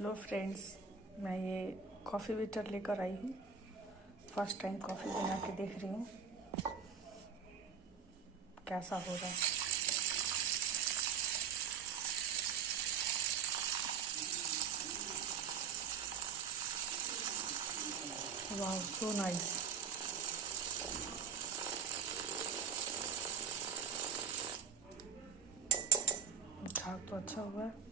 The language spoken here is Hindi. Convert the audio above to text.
हेलो फ्रेंड्स, मैं ये कॉफ़ी बीटर लेकर आई हूँ। फर्स्ट टाइम कॉफ़ी बना के देख रही हूँ कैसा हो रहा है। वाह, सो नाइस। झाग तो अच्छा हुआ है।